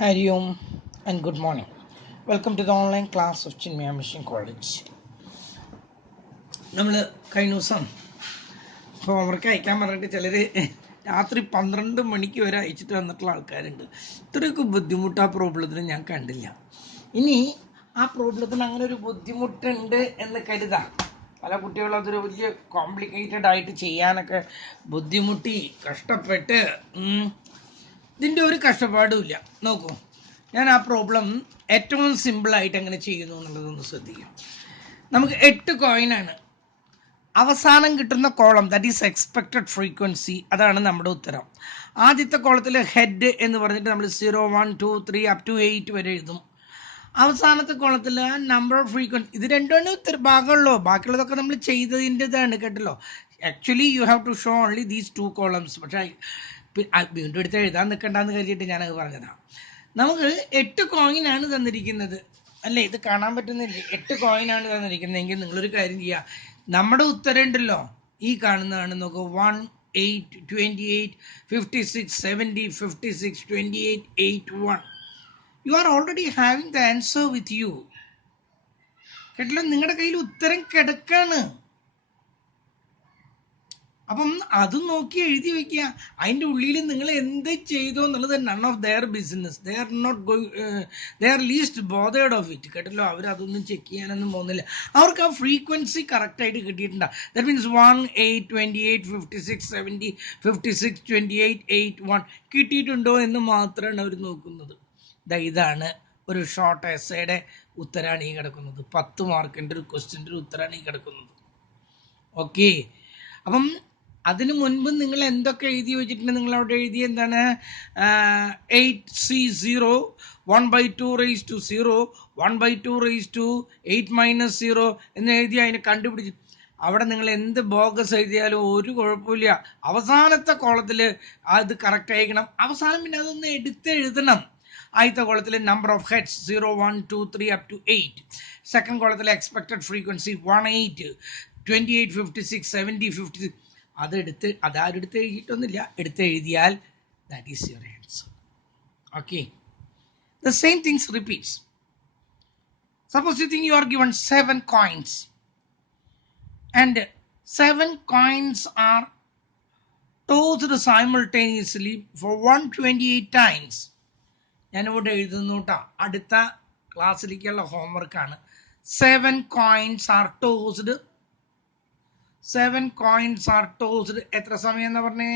Hari Om and good morning. Welcome to the online class of Chinmaya Mission College. നമ്മൾ കഴിഞ്ഞ ദിവസം homework അയക്കാൻ പറഞ്ഞിട്ട് ചിലർ രാത്രി 12 മണിക്ക് വരെ അയച്ചിട്ട് വന്നിട്ടുള്ള ആൾക്കാരുണ്ട്. ഇത്രയൊക്കെ ബുദ്ധിമുട്ട് ആ പ്രോബ്ലത്തിന് ഞാൻ കണ്ടില്ല. ഇനി ആ പ്രോബ്ലത്തിന് അങ്ങനെ ഒരു ബുദ്ധിമുട്ടുണ്ട് എന്ന് കരുതാം. പല കുട്ടികളും അതൊരു വലിയ കോംപ്ലിക്കേറ്റഡ് ആയിട്ട് ചെയ്യാനൊക്കെ ബുദ്ധിമുട്ടി കഷ്ടപ്പെട്ട് ഇതിൻ്റെ ഒരു കഷ്ടപ്പാടും ഇല്ല. നോക്കൂ, ഞാൻ ആ പ്രോബ്ലം ഏറ്റവും സിമ്പിളായിട്ട് എങ്ങനെ ചെയ്യുന്നു എന്നുള്ളതൊന്ന് ശ്രദ്ധിക്കാം. നമുക്ക് 8 കോയിനാണ്. അവസാനം കിട്ടുന്ന column, that is expected frequency, അതാണ് നമ്മുടെ ഉത്തരം. ആദ്യത്തെ കോളത്തിൽ ഹെഡ് എന്ന് പറഞ്ഞിട്ട് നമ്മൾ 0, 1, 2, 3 അപ് ടു 8 വരെ എഴുതും. അവസാനത്തെ കോളത്തിൽ നമ്പർ ഓഫ് ഫ്രീക്വൻസി, ഇത് രണ്ടുമാണ് ഉത്തര ഭാഗമുള്ളൂ. ബാക്കിയുള്ളതൊക്കെ നമ്മൾ ചെയ്തതിൻ്റെതാണ് കേട്ടല്ലോ. Actually you have to show only these 2 columns. പക്ഷേ വീണ്ടും എടുത്ത് എഴുതാൻ നിൽക്കണ്ടെന്ന് കരുതിയിട്ട് ഞാനത് പറഞ്ഞതാണ്. നമുക്ക് 8 കോയിനാണ് തന്നിരിക്കുന്നത് അല്ലേ? ഇത് കാണാൻ പറ്റുന്നില്ലേ? 8 കോയിനാണ് തന്നിരിക്കുന്നതെങ്കിൽ നിങ്ങളൊരു കാര്യം ചെയ്യുക. നമ്മുടെ ഉത്തരം ഉണ്ടല്ലോ, ഈ കാണുന്നതാണ്. നോക്കൂ, 1, 8, 28, 56, 70, 56, 28, 8, 1. You are already having the answer with you. കേട്ടല്ലോ, നിങ്ങളുടെ കയ്യിൽ ഉത്തരം കിടക്കാണ്. അപ്പം അതും നോക്കി എഴുതി വെക്കുക. അതിൻ്റെ ഉള്ളിൽ നിങ്ങൾ എന്ത് ചെയ്തോ എന്നുള്ളത് none of their business. They are not going, they are least bothered of it. കേട്ടല്ലോ, അവരതൊന്നും ചെക്ക് ചെയ്യാനൊന്നും പോകുന്നില്ല. അവർക്ക് ആ ഫ്രീക്വൻസി കറക്റ്റായിട്ട് കിട്ടിയിട്ടുണ്ടാകും. ദാറ്റ് മീൻസ് 1, 8, 28, 56, 70, 56, 28, 8, 1 കിട്ടിയിട്ടുണ്ടോ എന്ന് മാത്രമാണ് അവർ നോക്കുന്നത്. ഇതാണ് ഒരു ഷോർട്ട് എസ്സേയുടെ ഉത്തരമാണ് ഈ കിടക്കുന്നത്. 10 മാർക്കിൻ്റെ ഒരു ക്വസ്റ്റ്യൻ്റെ ഒരു ഉത്തരമാണ് ഈ കിടക്കുന്നത്. ഓക്കെ, അപ്പം അതിനു മുൻപ് നിങ്ങൾ എന്തൊക്കെ എഴുതി വെച്ചിട്ടുണ്ട്? നിങ്ങൾ അവിടെ എഴുതി എന്താണ്? 8C0 1/2 raised to 0 1/2 raised to 8 - 0 എന്ന് എഴുതി അതിനെ കണ്ടുപിടിച്ച് അവിടെ നിങ്ങൾ എന്ത് ബോഗസ് എഴുതിയാലും ഒരു കുഴപ്പമില്ല. അവസാനത്തെ കോളത്തിൽ അത് കറക്റ്റ് ആയിരിക്കണം. അവസാനം പിന്നെ അതൊന്ന് എടുത്തെഴുതണം. ആദ്യത്തെ കോളത്തിൽ number of heads 0, 1, 2, 3 up to 8. Second കോളത്തിൽ എക്സ്പെക്റ്റഡ് ഫ്രീക്വൻസി 18, 28, 56, 70, 56. അതാരും എടുത്ത് എഴുതിയിട്ടൊന്നുമില്ല. എടുത്ത് എഴുതിയാൽ that is your answer. Okay, the same things repeats. Suppose you think you are given 7 coins and 7 coins are tossed simultaneously for 128 times. ഞാനിവിടെ എഴുതുന്നു കേട്ടോ, അടുത്ത ക്ലാസ്സിലേക്കുള്ള ഹോംവർക്കാണ്. 7 coins are tossed. 7 coins are tossed എത്ര സമയം എന്ന് പറഞ്ഞേ?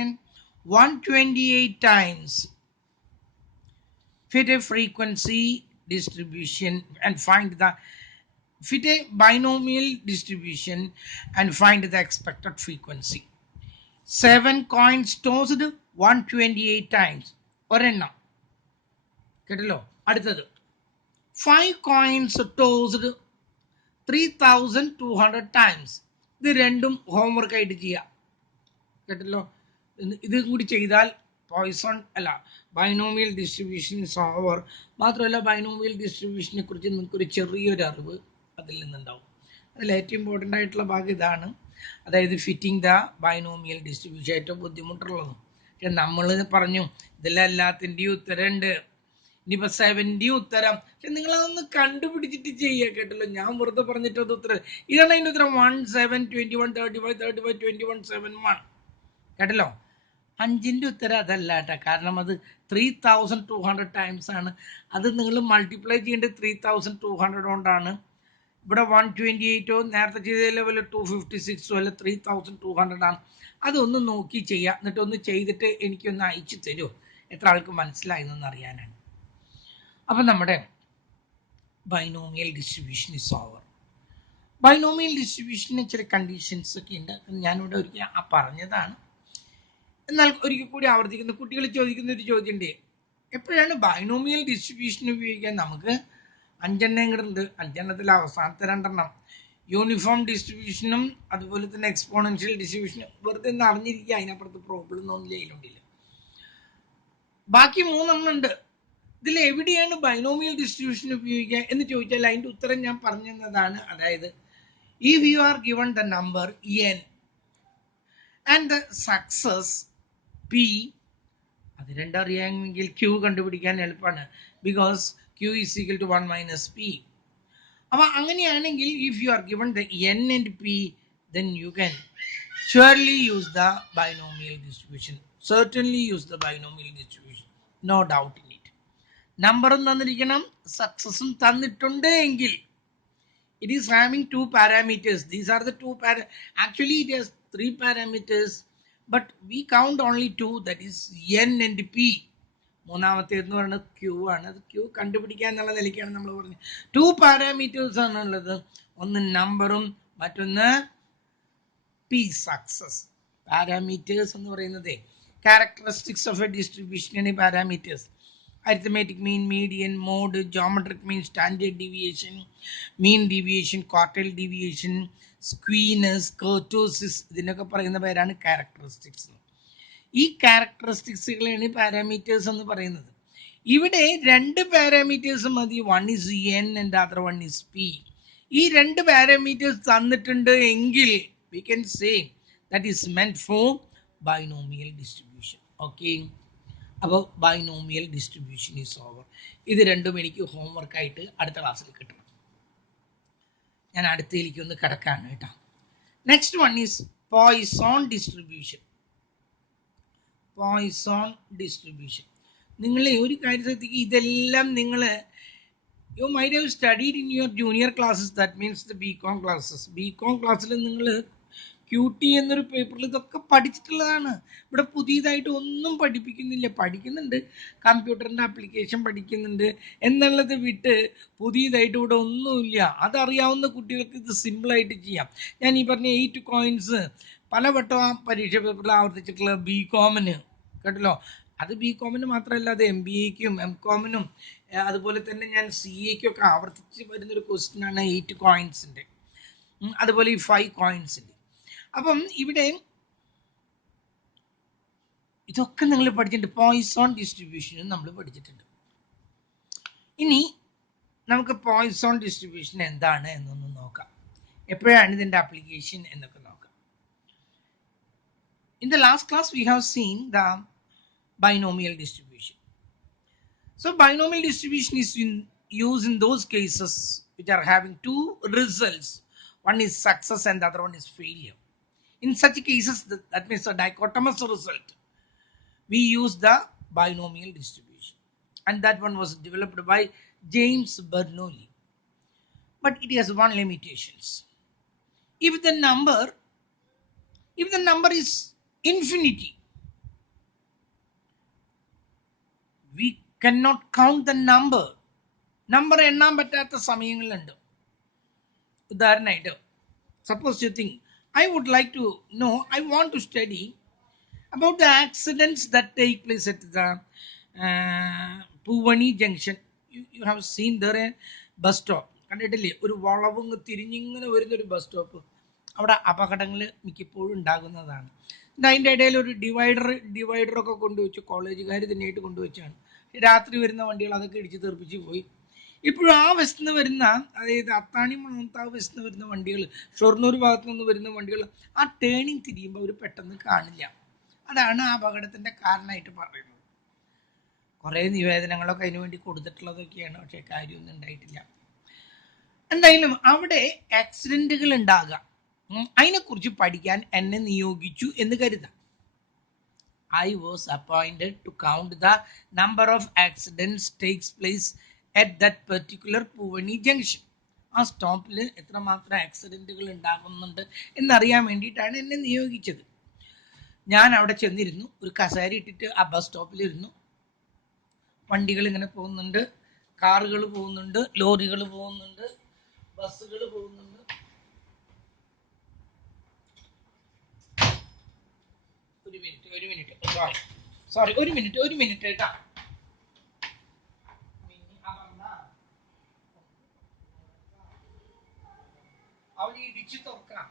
128 times. Fit a frequency distribution and find the fit a binomial distribution and find the expected frequency. 7 coins tossed 128 times. ഒരെണ്ണം കേട്ടല്ലോ. അടുത്തത് 5 coins tossed 3200 times. ഇത് രണ്ടും ഹോംവർക്ക് ആയിട്ട് ചെയ്യാം. കേട്ടല്ലോ, ഇത് കൂടി ചെയ്താൽ പോയ്സൺ അല്ല ബൈനോമിയൽ ഡിസ്ട്രിബ്യൂഷൻ ഇസ് ഓവർ. മാത്രമല്ല, ബൈനോമിയൽ ഡിസ്ട്രിബ്യൂഷനെ കുറിച്ച് നിങ്ങൾക്കൊരു ചെറിയൊരു അറിവ് അതിൽ നിന്നുണ്ടാവും. അതിൽ ഏറ്റവും ഇമ്പോർട്ടൻ്റ് ആയിട്ടുള്ള ഭാഗം ഇതാണ്, അതായത് ഫിറ്റിംഗ് ദ ബൈനോമിയൽ ഡിസ്ട്രിബ്യൂഷൻ. ഏറ്റവും ബുദ്ധിമുട്ടുള്ളതും. പക്ഷെ നമ്മൾ പറഞ്ഞു ഇതിലെല്ലാത്തിൻ്റെയും ഉത്തരമുണ്ട്. ഇനിയിപ്പോൾ 70 ഉത്തരം. പക്ഷെ നിങ്ങളതൊന്ന് കണ്ടുപിടിച്ചിട്ട് ചെയ്യുക. കേട്ടല്ലോ, ഞാൻ വെറുതെ പറഞ്ഞിട്ട് അത് ഉത്തരം. ഇതാണ് അതിൻ്റെ ഉത്തരം. 1, 7, 21, 35, 35, 21, 7, 1. കേട്ടല്ലോ, 5ൻ്റെ ഉത്തരം അതല്ല കേട്ടോ. കാരണം അത് 3200 ടൈംസ് ആണ്. അത് നിങ്ങൾ മൾട്ടിപ്ലൈ ചെയ്യേണ്ടത് 3200 കൊണ്ടാണ്. ഇവിടെ 128 നേരത്തെ ചെയ്ത ലെവൽ 256 അല്ല 3200 ആണ്. അതൊന്ന് നോക്കി ചെയ്യുക. എന്നിട്ട് ഒന്ന് ചെയ്തിട്ട് എനിക്കൊന്ന് അയച്ചു തരുമോ, എത്ര ആൾക്ക് മനസ്സിലായെന്നൊന്ന് അറിയാനാണ്. അപ്പം നമ്മുടെ binomial distribution is over. Binomial ഡിസ്ട്രിബ്യൂഷന് ചില കണ്ടീഷൻസ് ഒക്കെ ഉണ്ട്. ഞാനിവിടെ ഒരിക്കൽ പറഞ്ഞതാണ്, എന്നാൽ ഒരിക്കൽ കൂടി ആവർത്തിക്കുന്ന. കുട്ടികൾ ചോദിക്കുന്ന ഒരു ചോദ്യമുണ്ട്, എപ്പോഴാണ് ബൈനോമിയൽ ഡിസ്ട്രിബ്യൂഷൻ ഉപയോഗിക്കാൻ? നമുക്ക് 5 ഇങ്ങോട്ടുണ്ട്. 5 അവസാനത്തെ 2 യൂണിഫോം ഡിസ്ട്രിബ്യൂഷനും അതുപോലെ തന്നെ എക്സ്പോണൻഷ്യൽ ഡിസ്ട്രിബ്യൂഷനും വെറുതെ ഒന്ന് അറിഞ്ഞിരിക്കുക. അതിനപ്പുറത്ത് പ്രോബ്ലം ഒന്നും അതിലുണ്ടില്ല. ബാക്കി 3 ഉണ്ട്. ഇതിൽ എവിടെയാണ് ബൈനോമിയൽ ഡിസ്ട്രിബ്യൂഷൻ ഉപയോഗിക്കുക എന്ന് ചോദിച്ചാൽ അതിൻ്റെ ഉത്തരം ഞാൻ പറഞ്ഞു തന്നതാണ്. അതായത് if you are given the number n and the success p, അത് അത് രണ്ടും അറിയാമെങ്കിൽ ക്യൂ കണ്ടുപിടിക്കാൻ എളുപ്പമാണ്. Because Q is equal to 1 minus P. അപ്പോൾ അങ്ങനെയാണെങ്കിൽ if you are given the N and P, then you can surely use the binomial distribution. Certainly use the binomial distribution. No doubt in it. നമ്പറും തന്നിരിക്കണം, സക്സസും തന്നിട്ടുണ്ട് എങ്കിൽ it is having two parameters. These are the two actually it has three parameters, but we count only two, that is n and p. മൂന്നാമത്തേന്ന് പറയുന്നത് Q ആണ്. അത് Q കണ്ടുപിടിക്കുക എന്നുള്ള നിലയ്ക്കാണ് നമ്മൾ പറഞ്ഞത്. ടു പാരാമീറ്റേഴ്സ് ആണ് ഉള്ളത്, ഒന്ന് നമ്പറും മറ്റൊന്ന് പി സക്സസ്. പാരാമീറ്റേഴ്സ് എന്ന് പറയുന്നത് ക്യാരക്ടറിസ്റ്റിക്സ് ഓഫ് എ ഡിസ്ട്രിബ്യൂഷൻ ആണ് parameters. arithmetic mean, median, mode, geometric mean, standard deviation, mean deviation, quartile deviation, skewness, kurtosis, ഇതിനൊക്കെ പറയുന്ന പേരാണ് ക്യാരക്ടറിസ്റ്റിക്സ്. ഈ ക്യാരക്ടറിസ്റ്റിക്സുകളാണ് പാരാമീറ്റേഴ്സ് എന്ന് പറയുന്നത്. ഇവിടെ രണ്ട് പാരാമീറ്റേഴ്സ് മതി. One is an and other one is P. ഈ രണ്ട് പാരാമീറ്റേഴ്സ് തന്നിട്ടുണ്ട് എങ്കിൽ we can say that is meant for binomial distribution. Okay, അപ്പോൾ ബൈനോമിയൽ ഡിസ്ട്രിബ്യൂഷൻ ഈസ് ഓവർ. ഇത് രണ്ടും എനിക്ക് ഹോംവർക്ക് ആയിട്ട് അടുത്ത ക്ലാസ്സിൽ കിട്ടണം. ഞാൻ അടുത്തയിലേക്ക് ഒന്ന് കിടക്കാണ് കേട്ടോ. Next one is Poisson distribution. Poisson distribution നിങ്ങൾ ഒരു കാര്യം ശ്രദ്ധിക്കുക, ഇതെല്ലാം നിങ്ങൾ you might have studied in your junior classes, that means the BCom classes. ബികോം ക്ലാസ്സിൽ നിങ്ങൾ ക്യൂട്ടി എന്നൊരു പേപ്പറിൽ ഇതൊക്കെ പഠിച്ചിട്ടുള്ളതാണ്. ഇവിടെ പുതിയതായിട്ട് ഒന്നും പഠിപ്പിക്കുന്നില്ല. പഠിക്കുന്നുണ്ട്, കമ്പ്യൂട്ടറിൻ്റെ ആപ്ലിക്കേഷൻ പഠിക്കുന്നുണ്ട് എന്നുള്ളത് വിട്ട് പുതിയതായിട്ട് ഇവിടെ ഒന്നുമില്ല. അതറിയാവുന്ന കുട്ടികൾക്ക് ഇത് സിമ്പിളായിട്ട് ചെയ്യാം. ഞാൻ ഈ പറഞ്ഞ 8 കോയിൻസ് പലവട്ടം ആ പരീക്ഷ പേപ്പറിൽ ആവർത്തിച്ചിട്ടുള്ള ബികോമിന് കേട്ടല്ലോ. അത് ബികോമിന് മാത്രമല്ല, അത് MBAക്കും MCOMനും അതുപോലെ തന്നെ ഞാൻ CAക്കും ഒക്കെ ആവർത്തിച്ച് വരുന്നൊരു ക്വസ്റ്റ്യനാണ് 8 കോയിൻസിൻ്റെ, അതുപോലെ ഈ 5 കോയിൻസിൻ്റെ. അപ്പം ഇവിടെ ഇതൊക്കെ നിങ്ങൾ പഠിച്ചിട്ടുണ്ട്. പോയ്സോൺ ഡിസ്ട്രിബ്യൂഷനും നമ്മൾ പഠിച്ചിട്ടുണ്ട്. ഇനി നമുക്ക് പോയ്സോൺ ഡിസ്ട്രിബ്യൂഷൻ എന്താണ് എന്നൊന്ന് നോക്കാം. എപ്പോഴാണ് ഇതിൻ്റെ ആപ്ലിക്കേഷൻ എന്നൊക്കെ നോക്കാം. In the last class we have seen the binomial distribution. So binomial distribution is used in those cases which are having two results. One is success and the other one is failure. In such cases, that means a dichotomous result, we use the binomial distribution, and that one was developed by James Bernoulli. But it has one limitations. If the number is infinity, we cannot count the number. Number എണ്ണാൻ പറ്റാത്ത സമയങ്ങളുണ്ട്. ഉദാഹരണമായിട്ട് suppose you think I would like to know, I want to study about the accidents that take place at the Puvani junction. You have seen there a bus stop. കണ്ടിട്ടില്ലേ, ഒരു വളവും തിരിഞ്ഞിങ്ങനെ വരുന്നൊരു bus stop. അവിടെ അപകടങ്ങൾ മിക്കപ്പോഴും ഉണ്ടാകുന്നതാണ്. അതിൻ്റെ ഇടയിൽ ഒരു ഡിവൈഡറൊക്കെ കൊണ്ടുവച്ചു, കോളേജുകാർ തന്നെയായിട്ട് കൊണ്ടുവച്ചാണ്. രാത്രി വരുന്ന വണ്ടികൾ അതൊക്കെ ഇടിച്ച് തെറിപ്പിച്ച് പോയി. ഇപ്പോഴും ആ വശത്ത് വരുന്ന, അതായത് അത്താണി മണത്താവ് വശത്ത് വരുന്ന വണ്ടികൾ, ഷൊർണൂർ ഭാഗത്തു നിന്ന് വരുന്ന വണ്ടികൾ ആ ടേണിങ് തിരിയുമ്പോൾ അവർ പെട്ടെന്ന് കാണില്ല. അതാണ് ആ അപകടത്തിൻ്റെ കാരണമായിട്ട് പറയുന്നത്. കുറേ നിവേദനങ്ങളൊക്കെ അതിനു വേണ്ടി കൊടുത്തിട്ടുള്ളതൊക്കെയാണ്, പക്ഷേ കാര്യമൊന്നും ഉണ്ടായിട്ടില്ല. എന്തായാലും അവിടെ ആക്സിഡൻറ്റുകൾ ഉണ്ടാകാം, അതിനെക്കുറിച്ച് പഠിക്കാൻ എന്നെ നിയോഗിച്ചു എന്ന് കരുതാം. I was appointed to count the number of accidents takes place at that particular Puvani junction. ആ സ്റ്റോപ്പിൽ എത്രമാത്രം ആക്സിഡൻറ്റുകൾ ഉണ്ടാകുന്നുണ്ട് എന്നറിയാൻ വേണ്ടിയിട്ടാണ് എന്നെ നിയോഗിച്ചത്. ഞാൻ അവിടെ ചെന്നിരുന്നു, ഒരു കസേര ഇട്ടിട്ട് ആ ബസ് സ്റ്റോപ്പിലിരുന്നു. വണ്ടികൾ ഇങ്ങനെ പോകുന്നുണ്ട്, കാറുകൾ പോകുന്നുണ്ട്, ലോറികൾ പോകുന്നുണ്ട്, ബസ്സുകൾ പോകുന്നുണ്ട്. ഒരു മിനിറ്റ് കേട്ടാ. അവര് ഇടിച്ചു തുറക്കാം.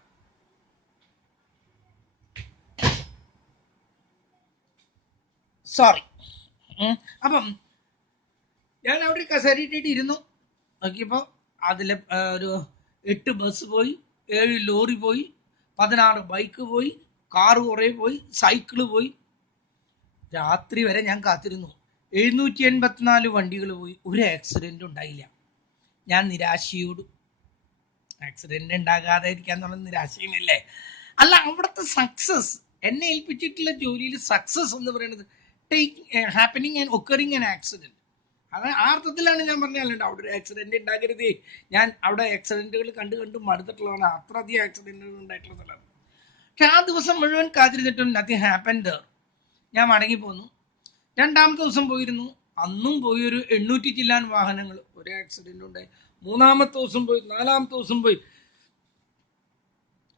സോറി. അപ്പം ഞാൻ അവിടെ കസേരയിട്ടിട്ട് ഇരുന്നു. നോക്കിയപ്പോൾ അതിൽ ഒരു 8 ബസ് പോയി, 7 ലോറി പോയി, 16 ബൈക്ക് പോയി, കാറ് കുറേ പോയി, സൈക്കിള് പോയി. രാത്രി വരെ ഞാൻ കാത്തിരുന്നു. 784 വണ്ടികൾ പോയി, ഒരു ആക്സിഡന്റ് ഉണ്ടായില്ല. ഞാൻ നിരാശയോട്, ആക്സിഡന്റ് ഉണ്ടാകാതെ ഇരിക്കാൻ പറഞ്ഞ നിരാശയില്ലേ? അല്ല, അവിടുത്തെ സക്സസ്, എന്നെ ഏൽപ്പിച്ചിട്ടുള്ള ജോലിയിൽ സക്സസ് എന്ന് പറയുന്നത് happening and occurring an accident. അത് ആ അർത്ഥത്തിലാണ് ഞാൻ പറഞ്ഞാലുണ്ട് അവിടെ ഒരു ആക്സിഡന്റ് ഉണ്ടാകരുത്. ഞാൻ അവിടെ ആക്സിഡന്റുകൾ കണ്ട് കണ്ട് മടുത്തിട്ടുള്ളതാണ്. അത്ര അധികം ആക്സിഡന്റുകൾ ഉണ്ടായിട്ടുള്ള സ്ഥലമാണ്. പക്ഷെ ആ ദിവസം മുഴുവൻ കാത്തിരുന്നിട്ടും നത്തിങ് ഹാപ്പൻഡ്. ഞാൻ മടങ്ങി പോന്നു. രണ്ടാമത്തെ ദിവസം പോയിരുന്നു. അന്നും പോയി ഒരു 800 ചില്ലാൻ വാഹനങ്ങൾ, ഒരു ആക്സിഡന്റ് ഉണ്ടായി. മൂന്നാമത്തെ ദിവസം പോയി, നാലാമത്തെ ദിവസം പോയി.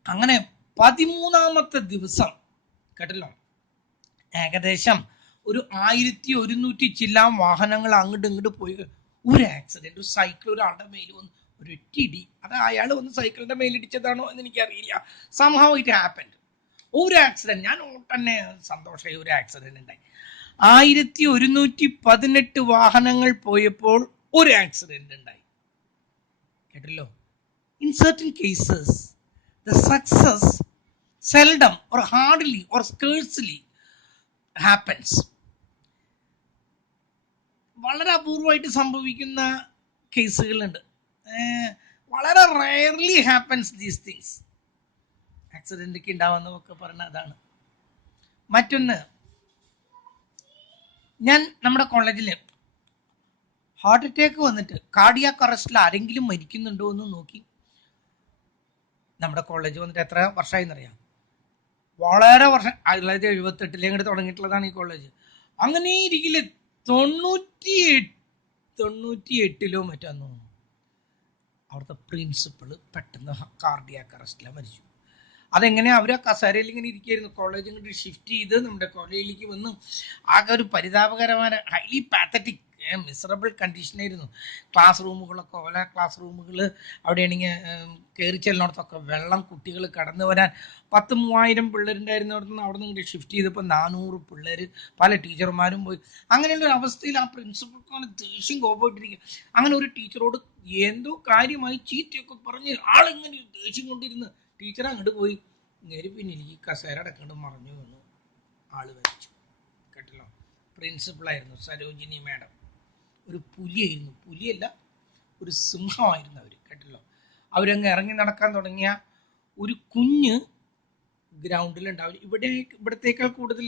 അങ്ങനെ 13ാമത്തെ ദിവസം കേട്ടല്ലോ, ഏകദേശം ഒരു 1100 ചില്ലാൻ വാഹനങ്ങൾ അങ്ങോട്ട് ഇങ്ങോട്ട് പോയി. ഒരു ആക്സിഡന്റ്, ഒരു സൈക്കിൾ ഒരാളുടെ മേൽ വന്ന് ഒരു ഇടി. അത് അയാൾ വന്ന് സൈക്കിളിന്റെ മേലിടിച്ചതാണോ എന്ന് എനിക്കറിയില്ല. Somehow it happened. ഒരു ആക്സിഡന്റ്, ഞാൻ തന്നെ സന്തോഷമായി. ഒരു ആക്സിഡന്റ് ഉണ്ടായി. 1118 വാഹനങ്ങൾ പോയപ്പോൾ ഒരു ആക്സിഡന്റ് ഉണ്ടായി. കേട്ടല്ലോ. In certain cases the success seldom or hardly or scarcely happens. വളരെ അപൂർവമായിട്ട് സംഭവിക്കുന്ന കേസുകളുണ്ട്. വളരെ rarely happens these things. Accident ഒക്കെ ഉണ്ടാവുന്നതൊക്കെ പറഞ്ഞ അതാണ്. മറ്റൊന്ന്, ഞാൻ നമ്മുടെ കോളേജിൽ ഹാർട്ട് അറ്റാക്ക് വന്നിട്ട് കാർഡിയാക് അറസ്റ്റിൽ ആരെങ്കിലും മരിക്കുന്നുണ്ടോ എന്ന് നോക്കി. നമ്മുടെ കോളേജ് വന്നിട്ട് എത്ര വർഷമായി എന്നറിയാം? വളരെ വർഷം, 1978 അങ്ങോട്ട് തുടങ്ങിയിട്ടുള്ളതാണ് ഈ കോളേജ്. അങ്ങനെ ഇരിക്കില്ല, 98 മറ്റാന്ന് തോന്നുന്നു അവിടുത്തെ പ്രിൻസിപ്പൾ പെട്ടെന്ന് കാർഡിയാക് അറസ്റ്റിലാണ് മരിച്ചു. അതെങ്ങനെയാ? അവർ ആ കസേരയിൽ ഇങ്ങനെ ഇരിക്കുകയായിരുന്നു. കോളേജ് ഇങ്ങോട്ട് ഷിഫ്റ്റ് ചെയ്ത് നമ്മുടെ കോളേജിലേക്ക് വന്നു. ആകെ ഒരു പരിതാപകരമായ, ഹൈലി പാത്തറ്റിക്, മിസറബിൾ കണ്ടീഷനായിരുന്നു. ക്ലാസ് റൂമുകളൊക്കെ, ഓല ക്ലാസ് റൂമുകൾ, അവിടെയാണെങ്കിൽ കയറി ചെല്ലിനോടത്തൊക്കെ വെള്ളം, കുട്ടികൾ കടന്നു വരാൻ. 10,000-3000 പിള്ളേരുണ്ടായിരുന്നിടത്തുനിന്ന് അവിടെ നിന്ന് ഷിഫ്റ്റ് ചെയ്തപ്പോൾ 400 പിള്ളേർ, പല ടീച്ചർമാരും പോയി. അങ്ങനെയുള്ള ഒരു അവസ്ഥയിൽ ആ പ്രിൻസിപ്പൾക്കാണ് ദേഷ്യം കോപോയിട്ടിരിക്കുക. അങ്ങനെ ഒരു ടീച്ചറോട് എന്തോ കാര്യമായി ചീത്തയൊക്കെ പറഞ്ഞ് ആളിങ്ങനെ ദേഷ്യം കൊണ്ടിരുന്ന് ടീച്ചർ അങ്ങോട്ട് പോയി നേരെ പിന്നിലേക്ക് കസേര അടക്കണ്ട് മറഞ്ഞു വന്നു. ആള് മരിച്ചു. കേട്ടല്ലോ. പ്രിൻസിപ്പളായിരുന്നു സരോജിനി മാഡം. ഒരു പുലിയായിരുന്നു, പുലിയല്ല ഒരു സിംഹമായിരുന്നു അവർ. കേട്ടല്ലോ. അവരങ്ങ് ഇറങ്ങി നടക്കാൻ തുടങ്ങിയ ഒരു കുഞ്ഞ് ഗ്രൗണ്ടിലുണ്ടാവും. ഇവിടത്തേക്കാൾ കൂടുതൽ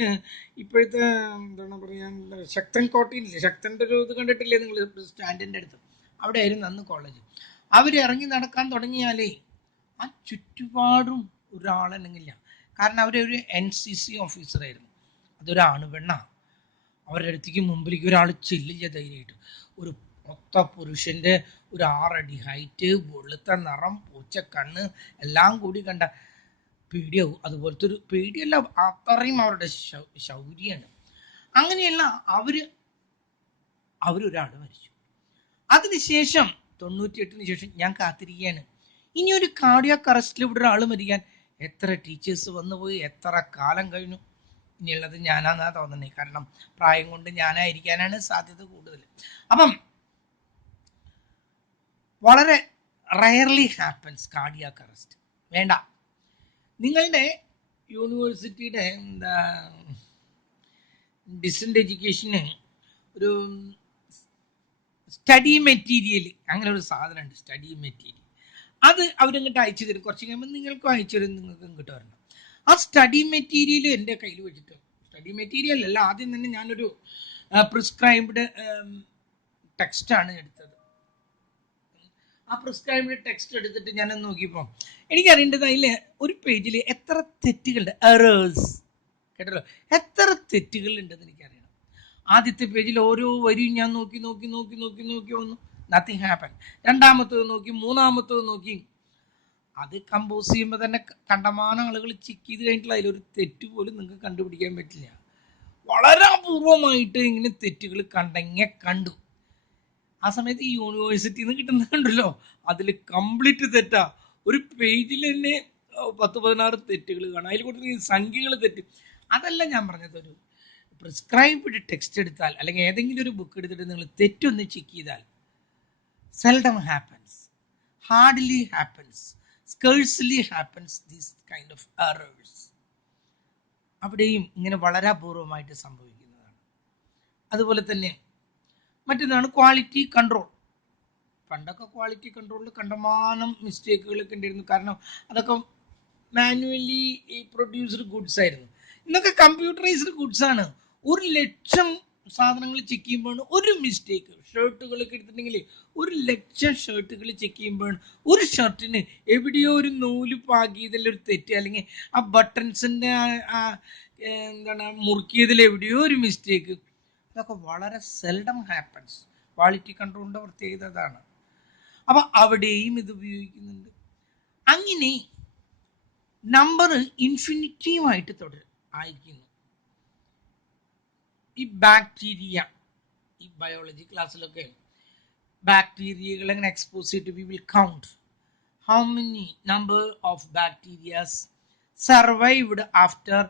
ഇപ്പോഴത്തെ എന്താണ് പറയുക, ശക്തൻ കോട്ടയില്ലേ, ശക്തൻ്റെ ഒരു ഇത് കണ്ടിട്ടില്ലേ നിങ്ങൾ സ്റ്റാൻഡിൻ്റെ അടുത്ത്? അവിടെ ആയിരുന്നു അന്ന് കോളേജ്. അവർ ഇറങ്ങി നടക്കാൻ തുടങ്ങിയാലേ ആ ചുറ്റുപാടും ഒരാളല്ലെങ്കില്ല. കാരണം അവരൊരു NCC ഓഫീസറായിരുന്നു. അതൊരാണ് പെണ്ണ. അവരുടെ അടുത്തേക്ക് മുമ്പിലേക്ക് ഒരാൾ ചെല്ലില്ല ധൈര്യമായിട്ട്. ഒരു ഒത്ത പുരുഷൻ്റെ ഒരു 6 അടി ഹൈറ്റ്, വെളുത്ത നിറം, പൂച്ചക്കണ്ണ് എല്ലാം കൂടി കണ്ട പേടിയാവും. അതുപോലത്തെ ഒരു പേടിയല്ല, അത്രയും അവരുടെ ശൗര്യമാണ്. അങ്ങനെയല്ല, അവരൊരാൾ മരിച്ചു. അതിനുശേഷം 98-ന് ശേഷം ഞാൻ കാത്തിരിക്കുകയാണ്. ഇനി ഒരു കാർഡിയാക് അറസ്റ്റിൽ ഇവിടെ ഒരാൾ മരിക്കാൻ എത്ര ടീച്ചേഴ്സ് വന്നുപോയി, എത്ര കാലം കഴിഞ്ഞു. ഇനിയുള്ളത് ഞാനാന്നാ തോന്നണേ. കാരണം പ്രായം കൊണ്ട് ഞാനായിരിക്കാനാണ് സാധ്യത കൂടുതൽ. അപ്പം വളരെ റയർലി ഹാപ്പൻസ് കാർഡിയാക് അറസ്റ്റ്. വേണ്ട, നിങ്ങളുടെ യൂണിവേഴ്സിറ്റിയുടെ ഡിസ്റ്റന്റ് എഡ്യൂക്കേഷന് ഒരു സ്റ്റഡി മെറ്റീരിയൽ, അങ്ങനെ ഒരു സാധനമുണ്ട്, സ്റ്റഡി മെറ്റീരിയൽ. അത് അവരിങ്ങോട്ട് അയച്ചു തരും. കുറച്ച് കഴിയുമ്പോൾ നിങ്ങൾക്കും അയച്ചു തരും, നിങ്ങൾക്ക് ഇങ്ങോട്ട് വരണം. ആ സ്റ്റഡി മെറ്റീരിയൽ എൻ്റെ കയ്യിൽ വെച്ചിട്ട്, സ്റ്റഡി മെറ്റീരിയൽ അല്ല, ആദ്യം തന്നെ ഞാനൊരു പ്രിസ്ക്രൈബ്ഡ് ടെക്സ്റ്റാണ് എടുത്തത്. ആ പ്രിസ്ക്രൈബ്ഡ് ടെക്സ്റ്റ് എടുത്തിട്ട് ഞാനൊന്ന് നോക്കിയപ്പോൾ എനിക്കറിയേണ്ടത് അതിൽ ഒരു പേജിൽ എത്ര തെറ്റുകളുണ്ട്, എറേഴ്സ്. കേട്ടല്ലോ, എത്ര തെറ്റുകളുണ്ടെന്ന് എനിക്കറിയണം. ആദ്യത്തെ പേജിൽ ഓരോ വരിയും ഞാൻ നോക്കി വന്നു. Nothing happen. രണ്ടാമത്തത് നോക്കി, മൂന്നാമത്തത് നോക്കി. അത് കമ്പോസ് ചെയ്യുമ്പോൾ തന്നെ കണ്ടമാനം ആളുകൾ ചെക്ക് ചെയ്ത് കഴിഞ്ഞിട്ടുള്ള അതിലൊരു തെറ്റ് പോലും നിങ്ങൾക്ക് കണ്ടുപിടിക്കാൻ പറ്റില്ല. വളരെ അപൂർവമായിട്ട് ഇങ്ങനെ തെറ്റുകൾ കണ്ടു. ആ സമയത്ത് ഈ യൂണിവേഴ്സിറ്റിയിൽ നിന്ന് കിട്ടുന്നുണ്ടല്ലോ, അതിൽ കംപ്ലീറ്റ് തെറ്റാ. ഒരു പേജിൽ തന്നെ 10-16 തെറ്റുകൾ കാണാം. അതിൽ കൂടുതൽ സംഖ്യകൾ തെറ്റ്. അതല്ല ഞാൻ പറഞ്ഞത്. ഒരു പ്രിസ്ക്രൈബ്ഡ് ടെക്സ്റ്റ് എടുത്താൽ, അല്ലെങ്കിൽ ഏതെങ്കിലും ഒരു ബുക്ക് എടുത്തിട്ട് നിങ്ങൾ തെറ്റൊന്ന് ചെക്ക് ചെയ്താൽ, seldom happens, hardly happens, scarcely happens these kind of errors. അവിടെയും ഇങ്ങനെ വളരെ അപൂർവമായിട്ട് സംഭവിക്കുന്നതാണ്. അതുപോലെ തന്നെ മറ്റൊന്നാണ് ക്വാളിറ്റി കൺട്രോൾ. പണ്ടൊക്കെ ക്വാളിറ്റി കൺട്രോളിൽ കണ്ടമാനം മിസ്റ്റേക്കുകളൊക്കെ ഉണ്ടായിരുന്നു. കാരണം അതൊക്കെ മാനുവലി പ്രൊഡ്യൂസ്ഡ് ഗുഡ്സ് ആയിരുന്നു. ഇന്നൊക്കെ കമ്പ്യൂട്ടറൈസ്ഡ് ഗുഡ്സ് ആണ്. 1,00,000 സാധനങ്ങൾ ചെക്ക് ചെയ്യുമ്പോൾ ഒരു മിസ്റ്റേക്ക്. ഷർട്ടുകളൊക്കെ എടുത്തിട്ടുണ്ടെങ്കിൽ 1,00,000 ഷർട്ടുകൾ ചെക്ക് ചെയ്യുമ്പോൾ ഒരു ഷർട്ടിന് എവിടെയോ ഒരു നൂല് പാകിയതിൽ ഒരു തെറ്റ്, അല്ലെങ്കിൽ ആ ബട്ടൺസിൻ്റെ എന്താണ് മുറുക്കിയതിൽ എവിടെയോ ഒരു മിസ്റ്റേക്ക്. ഇതൊക്കെ വളരെ സെൽഡം ഹാപ്പൻസ്. ക്വാളിറ്റി കൺട്രോളിൻ്റെ പ്രത്യേകത അതാണ്. അപ്പം അവിടെയും ഇത് ഉപയോഗിക്കുന്നുണ്ട്. അങ്ങനെ നമ്പർ ഇൻഫിനിറ്റീവായിട്ട് ആയിരിക്കുന്നു. ഈ ബാക്ടീരിയ, ഈ ബയോളജി ക്ലാസ്സിലൊക്കെ ബാക്ടീരിയകൾ എങ്ങനെ എക്സ്പോസ് ചെയ്തിട്ട് we will count how many number of bacterias survived after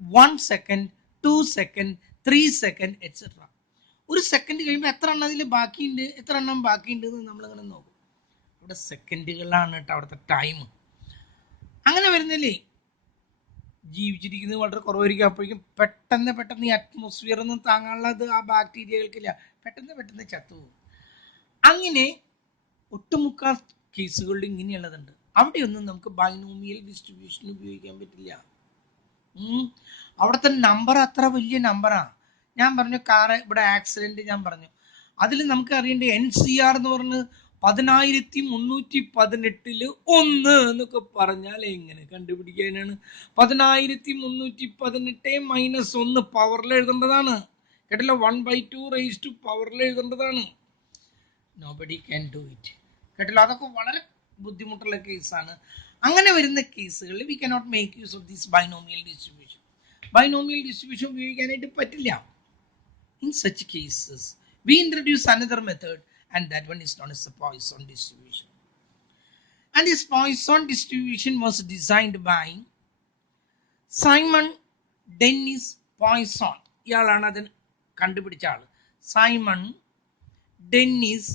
1 second, 2 second, 3 second etcetera. ഒരു സെക്കൻഡ് കഴിയുമ്പോൾ എത്ര എണ്ണം അതിൽ ബാക്കിയുണ്ട്, എത്ര എണ്ണം ബാക്കിയുണ്ട് എന്ന് നമ്മളിങ്ങനെ നോക്കും. അവിടെ സെക്കൻഡുകളാണ് കേട്ടോ അവിടുത്തെ ടൈം. അങ്ങനെ വരുന്നില്ലേ ജീവിച്ചിരിക്കുന്നത് വളരെ കുറവായിരിക്കും. അപ്പോഴേക്കും പെട്ടെന്ന് ഈ അറ്റ്മോസ്ഫിയർ ഒന്നും താങ്ങാനുള്ളത് ആ ബാക്ടീരിയകൾക്കില്ല. പെട്ടെന്ന് ചത്തുപോകും. അങ്ങനെ ഒട്ടുമുക്കാൽ കേസുകളിൽ ഇങ്ങനെയുള്ളതുണ്ട്. അവിടെയൊന്നും നമുക്ക് ബൈനോമിയൽ ഡിസ്ട്രിബ്യൂഷൻ ഉപയോഗിക്കാൻ പറ്റില്ല. അവിടുത്തെ നമ്പർ അത്ര വലിയ നമ്പറാണ്. ഞാൻ പറഞ്ഞു കാറ് ഇവിടെ ആക്സിഡന്റ് ഞാൻ പറഞ്ഞു. അതിൽ നമുക്ക് അറിയേണ്ടത് NCR എന്ന് പറഞ്ഞ് 10,318 1 എന്നൊക്കെ പറഞ്ഞാൽ എങ്ങനെ കണ്ടുപിടിക്കാനാണ്? 10,318 - 1 പവറിൽ എഴുതേണ്ടതാണ് കേട്ടല്ലോ. 1/2 റേസ് ടു പവറിൽ എഴുതേണ്ടതാണ്. നോബഡി ക്യാൻ ഡു ഇറ്റ് കേട്ടല്ലോ. അതൊക്കെ വളരെ ബുദ്ധിമുട്ടുള്ള കേസാണ്. അങ്ങനെ വരുന്ന കേസുകളിൽ we cannot make use of this binomial distribution. Binomial distribution ഉപയോഗിക്കാനായിട്ട് പറ്റില്ല. In such cases, we introduce another method, and that one is known as the Poisson distribution. And this Poisson distribution was designed by Simon Dennis Poisson. ഇയാളാണ് അതിന് കണ്ടുപിടിച്ച ആള്. Simon Dennis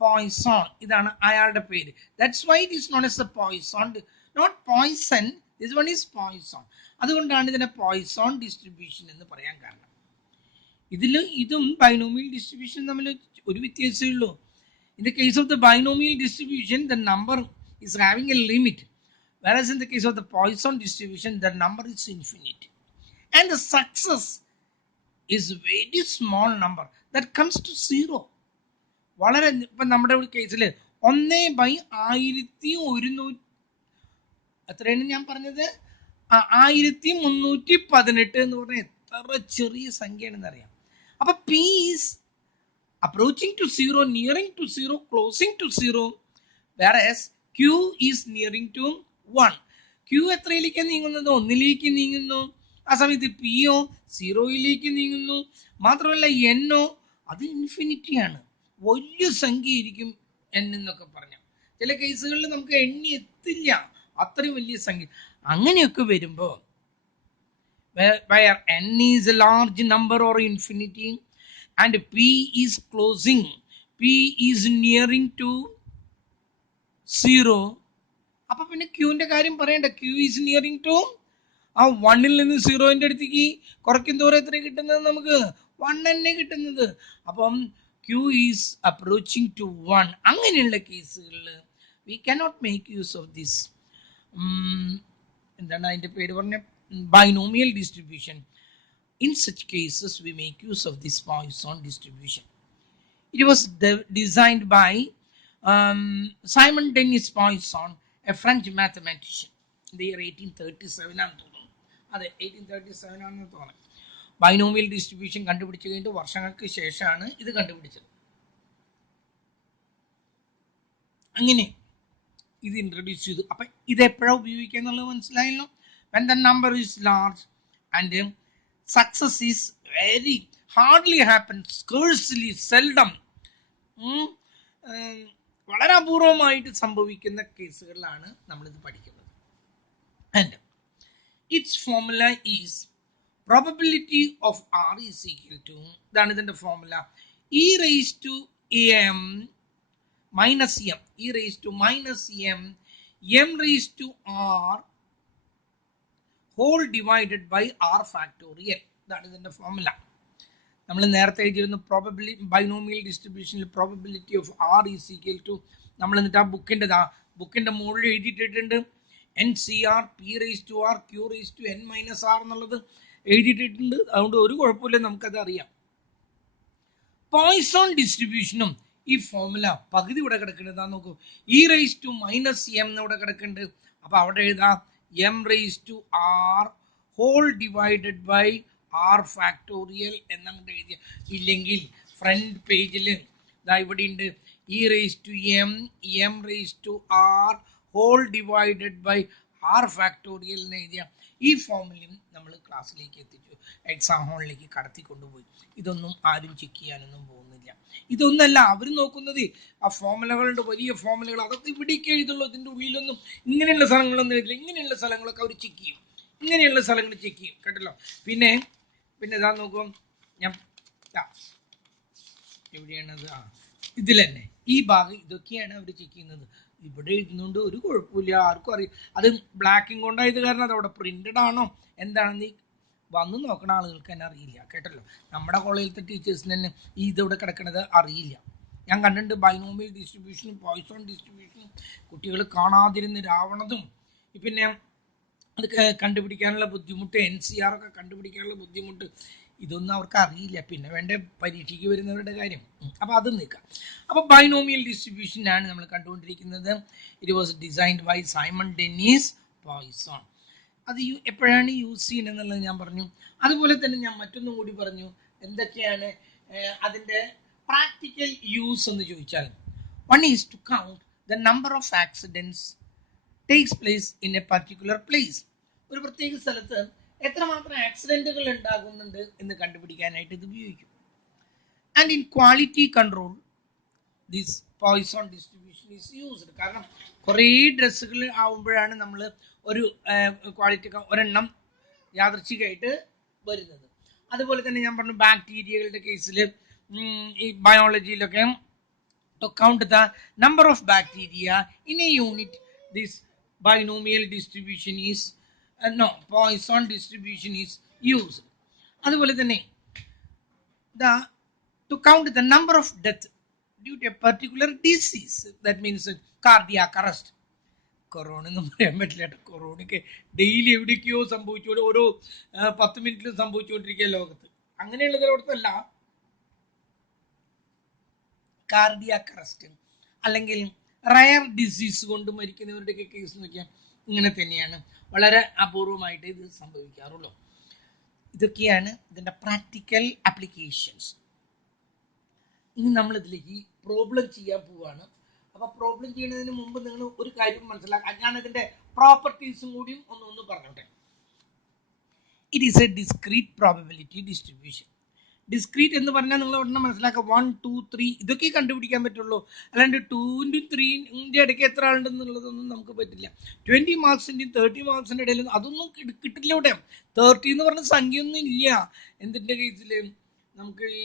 Poisson, ഇതാണ് അയാളുടെ പേര്. That's why it is known as the Poisson, not Poisson. This one is Poisson. അതുകൊണ്ടാണ് ഇതിനെ Poisson distribution എന്ന് പറയാൻ കാരണം. ഇതും ബൈനോമിയൽ ഡിസ്ട്രിബ്യൂഷൻ തമ്മിൽ ഒരു വ്യത്യാസമേ ഉള്ളൂ. In the case of the binomial distribution, the number is having a limit, whereas in the case of the Poisson distribution, the number is infinite, and the success is very small number that comes to 0. വളരെ ഇപ്പം നമ്മുടെ കേസിൽ 1/1100 എത്രയാണ് ഞാൻ പറഞ്ഞത്? 1318 എന്ന് പറഞ്ഞാൽ എത്ര ചെറിയ സംഖ്യയാണെന്ന് അറിയാം. അപ്പൊ P is approaching to 0, nearing to 0, closing to 0, whereas Q is nearing to 1. Q എത്രയിലേക്ക് നീങ്ങുന്നത്? 1ലേക്ക് നീങ്ങുന്നു. ആ സമയത്ത് P യോ 0യിലേക്ക് നീങ്ങുന്നു. മാത്രമല്ല N ഓ അത് ഇൻഫിനിറ്റിയാണ്. വലിയ സംഖ്യയായിരിക്കും N എന്നൊക്കെ പറഞ്ഞാൽ. ചില കേസുകളിൽ നമുക്ക് എണ്ണി എത്തില്ല, അത്രയും വലിയ സംഖ്യ. അങ്ങനെയൊക്കെ വരുമ്പോൾ where N is a large number or infinity and P is closing, P is nearing to 0, അപ്പൊ പിന്നെ ക്യൂവിന്റെ കാര്യം പറയണ്ട. Q is nearing to ആ 1ൽ നിന്ന് 0ന്റെ അടുത്തേക്ക് കുറയ്ക്കും തോറും എത്ര കിട്ടുന്നത്? നമുക്ക് 1 തന്നെ കിട്ടുന്നത്. അപ്പം Q is approaching to 1. അങ്ങനെയുള്ള കേസുകളിൽ we cannot make use of this എന്താണ് അതിന്റെ പേര് പറഞ്ഞ binomial distribution. In such cases, we make use of this Poisson distribution. It was designed by Simon Denis Poisson, a French mathematician, in the year 1837 ആണെന്ന് തോന്നുന്നു. അതെ, 1837 ആണെന്ന് തോന്നുന്നു. Binomial distribution കണ്ടുപിടിച്ചു കഴിഞ്ഞിട്ട് വർഷങ്ങൾക്ക് ശേഷമാണ് ഇത് കണ്ടുപിടിച്ചത്. അങ്ങനെ ഇത് ഇൻട്രൊഡ്യൂസ് ചെയ്തു. അപ്പൊ ഇത് എപ്പോഴാണ് ഉപയോഗിക്കുക എന്നുള്ളത് മനസ്സിലായല്ലോ. When the number is large and success is very hardly happens, scarcely, seldom, വളരെ അപൂർവമായിട്ട് സംഭവിക്കുന്ന കേസുകളിലാണ് നമ്മളിത് പഠിക്കുന്നത്. And its formula is probability of R is equal to, ഇതാണ് ഇതിന്റെ formula, e raised to m minus m, e raised to minus m, m raised to r whole divided by r factorial. ഇതാണ് ഇതിന്റെ formula. നമ്മൾ നേരത്തെ എഴുതിയിരുന്ന binomial ഡിസ്ട്രിബ്യൂഷനിൽ probability of R is equal to നമ്മൾ എന്നിട്ട് ആ ബുക്കിൻ്റെ മുകളിൽ എഴുതിയിട്ടിട്ടുണ്ട് NCR P⁻R Q⁻n - R എന്നുള്ളത് എഴുതിയിട്ടിട്ടുണ്ട്. അതുകൊണ്ട് ഒരു കുഴപ്പമില്ല, നമുക്കത് അറിയാം. പോയ്സോൺ ഡിസ്ട്രിബ്യൂഷനും ഈ ഫോർമുല പകുതി ഇവിടെ കിടക്കുന്നുണ്ട്. നോക്കൂ, E⁻−m ഇവിടെ കിടക്കുന്നുണ്ട്. അപ്പൊ അവിടെ എഴുതാം m⁻r whole divided by r factorial എന്നങ്ങോട്ട് എഴുതിയ. ഇല്ലെങ്കിൽ ഫ്രണ്ട് പേജിൽ ഇവിടെ ഉണ്ട് E⁻m whole divided by r factorial എന്ന് എഴുതിയ. ഈ ഫോർമുലയും നമ്മൾ ക്ലാസ്സിലേക്ക് എത്തിച്ചു, എക്സാം ഹോളിലേക്ക് കടത്തിക്കൊണ്ടുപോയി. ഇതൊന്നും ആരും ചെക്ക് ചെയ്യാനൊന്നും പോകുന്നില്ല. ഇതൊന്നല്ല അവർ നോക്കുന്നത്, ആ ഫോർമുലകളുടെ വലിയ ഫോർമുലകൾ അതൊക്കെ ഇവിടേക്ക് എഴുതുള്ളൂ. ഇതിൻ്റെ ഉള്ളിലൊന്നും ഇങ്ങനെയുള്ള സ്ഥലങ്ങളൊന്നും എഴുതില്ല. ഇങ്ങനെയുള്ള സ്ഥലങ്ങളൊക്കെ അവർ ചെക്ക് ചെയ്യും, ഇങ്ങനെയുള്ള സ്ഥലങ്ങൾ ചെക്ക് ചെയ്യും, കേട്ടല്ലോ. പിന്നെ ഇതാ നോക്കും, ഞാൻ എവിടെയാണത്, ഇതിൽ തന്നെ ഈ ഭാഗം ഇതൊക്കെയാണ് അവർ ചെക്ക് ചെയ്യുന്നത്. ഇവിടെ എഴുതുന്നുണ്ട്, ഒരു കുഴപ്പമില്ല, ആർക്കും അറിയാം. അത് ബ്ലാക്കിങ് കൊണ്ടായത് കാരണം അത് അവിടെ പ്രിന്റഡ് ആണോ എന്താണെന്ന് വന്ന് നോക്കുന്ന ആളുകൾക്ക് തന്നെ അറിയില്ല, കേട്ടല്ലോ. നമ്മുടെ കോളേജിലത്തെ ടീച്ചേഴ്സിന് തന്നെ ഈ ഇതിവിടെ കിടക്കുന്നത് അറിയില്ല. ഞാൻ കണ്ടിട്ടുണ്ട് ബൈനോമിയൽ ഡിസ്ട്രിബ്യൂഷനും പോയ്സോൺ ഡിസ്ട്രിബ്യൂഷനും കുട്ടികൾ കാണാതിരുന്ന് രാവണതും. പിന്നെ അത് കണ്ടുപിടിക്കാനുള്ള ബുദ്ധിമുട്ട്, NCR ഒക്കെ കണ്ടുപിടിക്കാനുള്ള ബുദ്ധിമുട്ട്, ഇതൊന്നും അവർക്ക് അറിയില്ല. പിന്നെ വേണ്ട പരീക്ഷയ്ക്ക് വരുന്നവരുടെ കാര്യം. അപ്പോൾ അത് നിൽക്കാം. അപ്പോൾ ബൈനോമിയൽ ഡിസ്ട്രിബ്യൂഷനാണ് നമ്മൾ കണ്ടുകൊണ്ടിരിക്കുന്നത്. It was designed by Simon Denis Poisson. അത് എപ്പോഴാണ് യൂസ് ചെയ്യുന്നത് എന്നുള്ളത് ഞാൻ പറഞ്ഞു. അതുപോലെ തന്നെ ഞാൻ മറ്റൊന്നും കൂടി പറഞ്ഞു. എന്തൊക്കെയാണ് അതിൻ്റെ പ്രാക്ടിക്കൽ യൂസ് എന്ന് ചോദിച്ചാൽ, one is to count the number of accidents takes place in a particular place. ഒരു പ്രത്യേക സ്ഥലത്ത് എത്രമാത്രം ആക്സിഡൻറ്റുകൾ ഉണ്ടാകുന്നുണ്ട് എന്ന് കണ്ടുപിടിക്കാനായിട്ട് ഇത് ഉപയോഗിക്കും. And in quality control this Poisson distribution is used. കാരണം കുറേ ഡ്രസ്സുകൾ ആവുമ്പോഴാണ് നമ്മൾ ഒരു ക്വാളിറ്റി ഒരെണ്ണം യാദൃച്ഛികമായിട്ട് വരുന്നത്. അതുപോലെ തന്നെ ഞാൻ പറഞ്ഞു ബാക്ടീരിയകളുടെ കേസിൽ, ഈ ബയോളജിയിലൊക്കെ to count the number of bacteria in a unit, this binomial distribution is Poisson distribution is used. അതുപോലെ തന്നെ to count the number of death due to a particular disease, that means cardiac arrest. Corona ഒന്നും പറയാൻ പറ്റില്ല. കൊറോണയ്ക്ക് daily എവിടേക്കോ സംഭവിച്ചുകൊണ്ട് ഓരോ 10 മിനിറ്റിലും സംഭവിച്ചുകൊണ്ടിരിക്കുക ലോകത്ത്. അങ്ങനെയുള്ളതിനോടത്തല്ല cardiac arrest അല്ലെങ്കിൽ റയർ ഡിസീസ് കൊണ്ട് മരിക്കുന്നവരുടെയൊക്കെ കേസ് നോക്കിയാൽ ഇങ്ങനെ തന്നെയാണ്. വളരെ അപൂർവമായിട്ട് ഇത് സംഭവിക്കാറുള്ളൂ. ഇതൊക്കെയാണ് ഇതിൻ്റെ പ്രാക്ടിക്കൽ ആപ്ലിക്കേഷൻസ്. ഇനി നമ്മൾ ഇതിലേക്ക് പ്രോബ്ലം ചെയ്യാൻ പോവുകയാണ്. അപ്പോൾ പ്രോബ്ലം ചെയ്യുന്നതിന് മുമ്പ് നിങ്ങൾ ഒരു കാര്യം മനസ്സിലാക്കാം. ഞാൻ ഇതിൻ്റെ പ്രോപ്പർട്ടീസും കൂടിയും ഒന്ന് പറഞ്ഞോട്ടെ. It is A discrete probability distribution. Discrete എന്ന് പറഞ്ഞാൽ നിങ്ങൾ ഒരെണ്ണം മനസ്സിലാക്കുക, 1, 2, 3 ഇതൊക്കെ കണ്ടുപിടിക്കാൻ പറ്റുള്ളൂ. അല്ലാണ്ട് 2 into 3 ഇടയ്ക്ക് എത്ര ആളുണ്ടെന്നുള്ളതൊന്നും നമുക്ക് പറ്റില്ല. 20 മാർക്സിൻ്റെയും 30 മാർക്സിൻ്റെ ഇടയിൽ അതൊന്നും കിട്ടില്ല. ഇവിടെ 30 എന്ന് പറഞ്ഞ സംഖ്യയൊന്നും ഇല്ല. എന്തിൻ്റെ കേസിൽ നമുക്ക് ഈ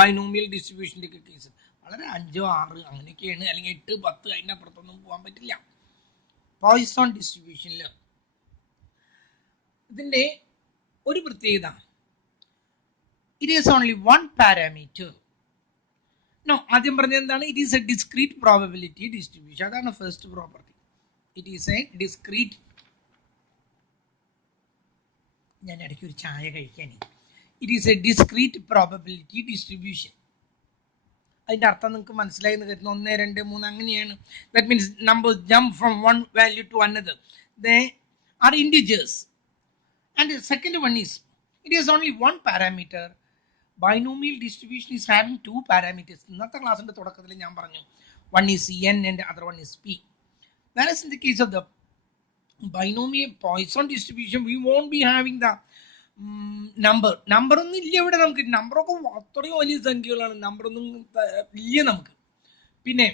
ബൈനോമിയൽ ഡിസ്ട്രിബ്യൂഷൻ്റെ ഒക്കെ കേസ് വളരെ 5, 6 അങ്ങനെയൊക്കെയാണ്, അല്ലെങ്കിൽ 8, 10 അതിൻ്റെ അപ്പുറത്തൊന്നും പോകാൻ പറ്റില്ല. പോയ്സോൺ ഡിസ്ട്രിബ്യൂഷനിൽ ഇതിൻ്റെ ഒരു പ്രത്യേകത, it is only one parameter. No, ആദ്യം പറഞ്ഞത് എന്താണ്? It is a discrete probability distribution. അതാണ് first property. It is a discrete. ഞാൻ ഇടയ്ക്ക് ഒരു ചായ കഴിക്കാനേ. It is a discrete probability distribution. അതിൻ്റെ അർത്ഥം നിങ്ങൾക്ക് മനസ്സിലായി എന്ന് കരുതുന്നു. 1, 2, 3 അങ്ങനെയാണ്. That means numbers jump from one value to another. They are integers. And the second one is, it is only one parameter. Binomial distribution is having 2 parameters. ഇന്നത്തെ ക്ലാസ്സിൻ്റെ തുടക്കത്തിൽ ഞാൻ പറഞ്ഞു, one is n and the other one is p. Whereas in the case of the binomial Poisson distribution, we won't be having the number ഒന്നും ഇല്ല ഇവിടെ. നമുക്ക് നമ്പറൊക്കെ അത്രയും വലിയ സംഖ്യകളാണ്, നമ്പറൊന്നും ഇല്ല നമുക്ക്. പിന്നെ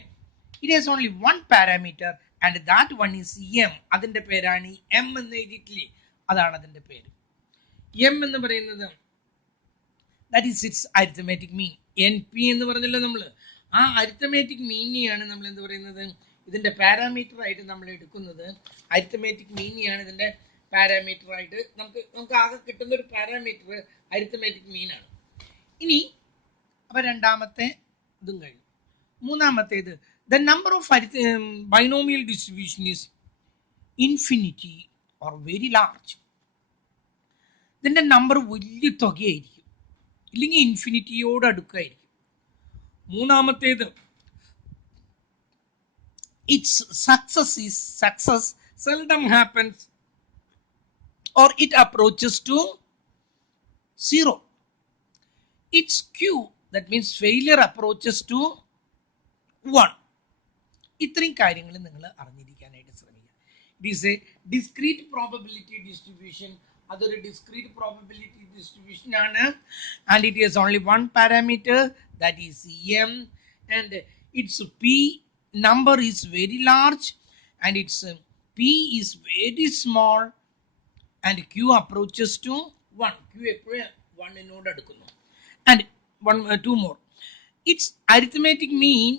it is only one parameter and that one is M. അതിൻ്റെ പേരാണ് എം എന്ന് എഴുതിയിട്ടില്ലേ, അതാണ് അതിൻ്റെ പേര്. എം എന്ന് പറയുന്നത് that is it's arithmetic mean. NP എന്ന് പറഞ്ഞല്ലോ നമ്മൾ. ആ അരിത്തമാറ്റിക് മീനിനെയാണ് നമ്മൾ എന്ത് പറയുന്നത്, ഇതിൻ്റെ പാരാമീറ്റർ ആയിട്ട് നമ്മൾ എടുക്കുന്നത്. അരിത്തമാറ്റിക് മീനിനെയാണ് ഇതിൻ്റെ പാരാമീറ്റർ ആയിട്ട് നമുക്ക് ആകെ കിട്ടുന്ന ഒരു പാരാമീറ്റർ അരിത്തമാറ്റിക് മീൻ ആണ്. ഇനി അപ്പൊ രണ്ടാമത്തെ ഇതും കഴിഞ്ഞു. മൂന്നാമത്തേത് the number of binomial distribution is infinity or very large. ഇതിന്റെ നമ്പർ വലിയ തുകയായിരിക്കും, ഇല്ലെങ്കിൽ ഇൻഫിനിറ്റിയോട് അടുക്കായിരിക്കും. മൂന്നാമത്തേത് its success seldom happens or it approaches to zero. Its q, that means failure, approaches to 1. ഇത്രയും കാര്യങ്ങൾ നിങ്ങൾ അറിഞ്ഞിരിക്കാനായിട്ട് ശ്രമിക്കുക. It is a discrete probability distribution. അതൊരു discrete probability distribution ആണ്, and it has only one parameter, that is m, and its p number is very large and its p is very small and q approaches to 1. q എപ്പോഴും 1 നോട് അടുക്കുന്നു. And two more, its arithmetic mean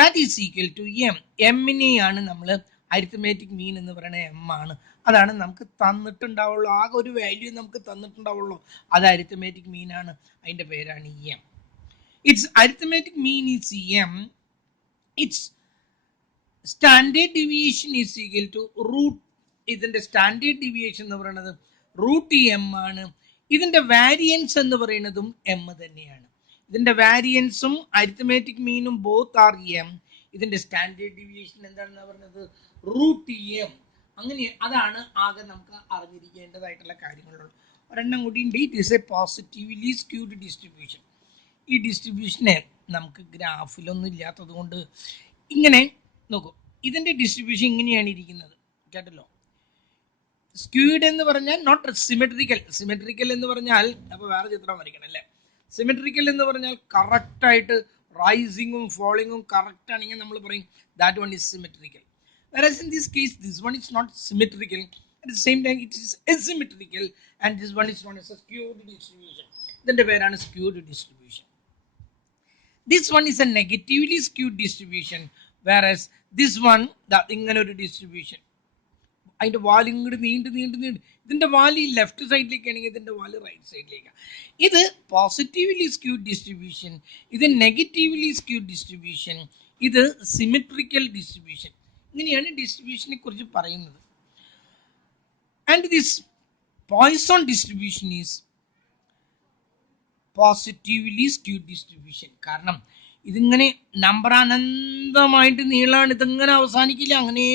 that is equal to m. m നെയാണ് നമ്മൾ arithmetic മീൻ എന്ന് പറയുന്നത് m ആണ്. അതാണ് നമുക്ക് തന്നിട്ടുണ്ടാവുള്ളൂ, ആകെ ഒരു വാല്യൂ നമുക്ക് തന്നിട്ടുണ്ടാവുള്ളൂ, അത് അരിത്തമാറ്റിക് മീൻ ആണ്, അതിന്റെ പേരാണ് m. its arithmetic mean is m. its standard deviation is equal to root. ഇതിന്റെ സ്റ്റാൻഡേർഡ് ഡീവിയേഷൻ എന്ന് പറയുന്നത് റൂട്ട് m ആണ്. ഇതിന്റെ വാരിയൻസ് എന്ന് പറയുന്നതും m തന്നെയാണ്. ഇതിന്റെ വാരിയൻസും അരിത്തമാറ്റിക് മീനും ബോത്ത് ആർ m. ഇതിന്റെ സ്റ്റാൻഡേർഡ് ഡീവിയേഷൻ എന്താണെന്ന് പറയുന്നത് റൂട്ട് m. അങ്ങനെ അതാണ് ആകെ നമുക്ക് അറിഞ്ഞിരിക്കേണ്ടതായിട്ടുള്ള കാര്യങ്ങളുള്ളത്. ഒരെണ്ണം കൂടി ഉണ്ട്, it is A positively squid distribution. ഈ ഡിസ്ട്രിബ്യൂഷനെ നമുക്ക് ഗ്രാഫിലൊന്നും ഇല്ലാത്തത് കൊണ്ട് ഇങ്ങനെ നോക്കൂ, ഇതിന്റെ ഡിസ്ട്രിബ്യൂഷൻ ഇങ്ങനെയാണ് ഇരിക്കുന്നത്, കേട്ടല്ലോ. സ്ക്യൂഡ് എന്ന് പറഞ്ഞാൽ നോട്ട് സിമെട്രിക്കൽ. സിമെട്രിക്കൽ എന്ന് പറഞ്ഞാൽ അപ്പൊ വേറെ ചിത്രം വരയ്ക്കണം അല്ലേ. സിമെട്രിക്കൽ എന്ന് പറഞ്ഞാൽ കറക്റ്റ് ആയിട്ട് റൈസിങ്ങും ഫോളിങ്ങും കറക്റ്റ് ആണെങ്കിൽ നമ്മൾ പറയും that one is symmetrical. Whereas in this case, this one is not symmetrical. At the same time, it is asymmetrical, and this one is known as a skewed distribution. Then the പേരാണ് skewed distribution. This one is a negatively skewed distribution, whereas this one ഇങ്ങനെ ഒരു distribution, അതിന്റെ വാല് ഇങ്ങോട്ട് നീണ്ട് ഇതിന്റെ വാല് left സൈഡിലേക്ക് ആണെങ്കിൽ ഇതിന്റെ വാല് റൈറ്റ് സൈഡിലേക്കാണ്. ഇത് പോസിറ്റീവ്ലി സ്ക്യൂഡ് ഡിസ്ട്രിബ്യൂഷൻ, ഇത് നെഗറ്റീവ്ലി സ്ക്യൂഡ് ഡിസ്ട്രിബ്യൂഷൻ, ഇത് സിമെട്രിക്കൽ ഡിസ്ട്രിബ്യൂഷൻ. ഇങ്ങനെയാണ് ഡിസ്ട്രിബ്യൂഷനെ കുറിച്ച് പറയുന്നത്. And this Poisson distribution is positively squid distribution. കാരണം ഇതിങ്ങനെ നമ്പർ അനന്തമായിട്ട് നീളാണ്, ഇതിങ്ങനെ അവസാനിക്കില്ല, അങ്ങനെ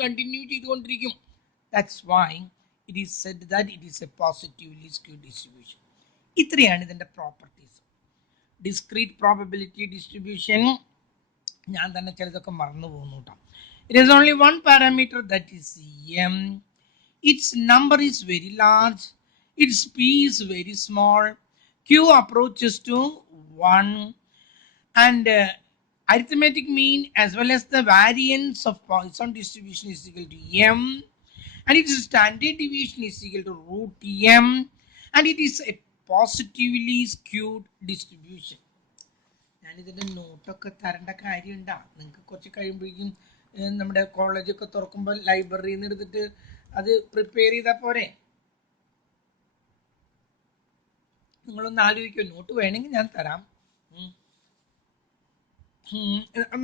കണ്ടിന്യൂ ചെയ്തുകൊണ്ടിരിക്കും. That's why it is said that it is A positively squid distribution. ഇത്രയാണ് ഇതിന്റെ പ്രോപ്പർട്ടീസ്. ഡിസ്ക്രീറ്റ് പ്രോബബിലിറ്റി ഡിസ്ട്രിബ്യൂഷൻ ഞാൻ തന്നെ ചിലതൊക്കെ മറന്നു പോകുന്നു കേട്ടോ. It has only one parameter, that is m. Its number is very large. Its p is very small. Q approaches to 1. And arithmetic mean as well as the variance of Poisson distribution is equal to m. And its standard deviation is equal to root m. And it is a positively skewed distribution. ഞാൻ ഇതിന്റെ നോട്ടൊക്കെ തരേണ്ട കാര്യമുണ്ടാ? നിങ്ങൾക്ക് കുറച്ച് കഴിയുമ്പോഴേക്കും നമ്മുടെ കോളേജൊക്കെ തുറക്കുമ്പോൾ ലൈബ്രറിയിൽ നിന്ന് എടുത്തിട്ട് അത് പ്രിപ്പയർ ചെയ്താൽ പോരെ? നിങ്ങളൊന്ന് ആലോചിക്കുക. നോട്ട് വേണമെങ്കിൽ ഞാൻ തരാം,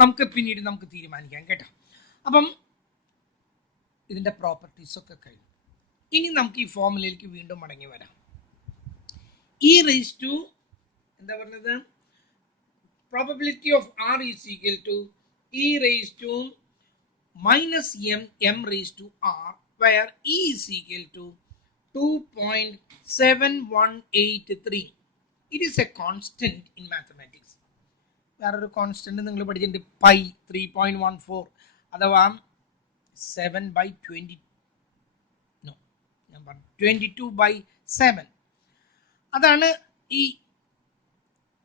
നമുക്ക് പിന്നീട് നമുക്ക് തീരുമാനിക്കാം കേട്ടോ. അപ്പം ഇതിന്റെ പ്രോപ്പർട്ടീസ് ഒക്കെ കഴിഞ്ഞു. ഇനി നമുക്ക് ഈ ഫോർമുലയിലേക്ക് വീണ്ടും മടങ്ങി വരാം. ഇ റേസ് ടു എന്താ പറഞ്ഞത്, probability of R is equal to E raise to minus m raised to r, where e is equal to 2.7183. It is a constant in mathematics. വേറൊരു കോൺസ്റ്റന്റ് നിങ്ങൾ പഠിച്ചിട്ടുണ്ട്, പൈ 3.14 അഥവാ 7/20 ഞാൻ പറഞ്ഞു 22/7. അതാണ്